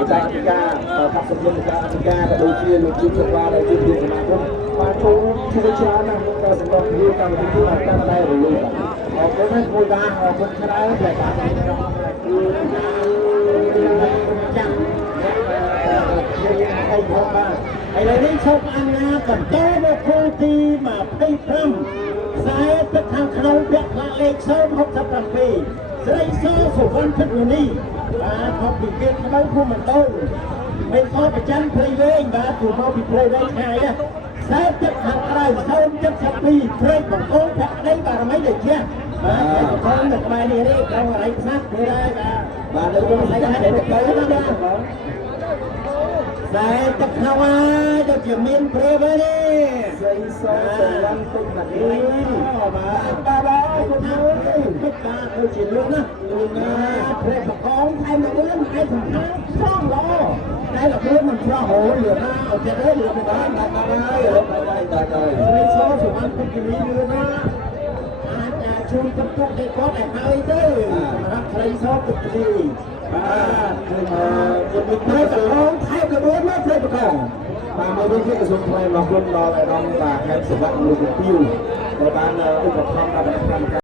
វិចារពិការខាត់សម្ពុនវិចារពិការក៏ដូចជាលោកជួយឆ្លាតហើយជួយសមាគមបានចូលជួយច្រើនណាស់ក្នុងសម្រាប់វិកម្មវិធីឲ្យកាន់តែរលូនអរគុណមួយបាទអរគុណច្រើនដែលបានខ្ញុំចាំអីផងបាទឥឡូវនេះសូមអនុញ្ញាតបន្តនៅគោលទី25ខ្សែទឹកខាងក្នុងពាក់ផ្លាកលេខ067ស្រីសសុវណ្ណភិតនីបាទមកពីគេក្បៅភូមិមណ្ឌលមិនខកប្រចាំព្រៃវែងបាទទូមកពីព្រៃវែងឆ្ងាយណាខ្សែទឹកខាងក្រៅ072ព្រៃបង្គោលភក្តីបារមីដូចជាបាទបងនៅក្បែរនេះនេះបងអរិយផ្សាត់នេះដែរបាទនៅក្នុងស្អីដែរទៅណាបាទខ្សែទឹកខ្នងហើយដូចជាមានព្រៃវែងនេះស្រីសសុវណ្ណភិតនីបាទបាទគុំអើយទឹកបាទដូចជាលឿនណាលឿនណាព្រៃបង្គោលថែមលឿនឯសំខាន់ស្រងល្អតែលឿនមិនស្រស់ហូរលឿនណាអត់ចិត្តទេលឿនបានហើយបាទស្រីសសុវណ្ណភិតនីលឿនណាអាចជួយទឹកទុកឲ្យគាត់ឲ្យហើយទៅសម្រាប់ស្រីសភិតនីបាទគឺមានព្រៃបង្គោលថែមលឿនណាព្រៃបង្គោលបាទមកវិញគឺសូមថ្លែងអរគុណដល់អាដាមបាទខេត្តសវណ្ណលោកពៀវដែលបានឧបត្ថម្ភដល់គណៈកម្មការ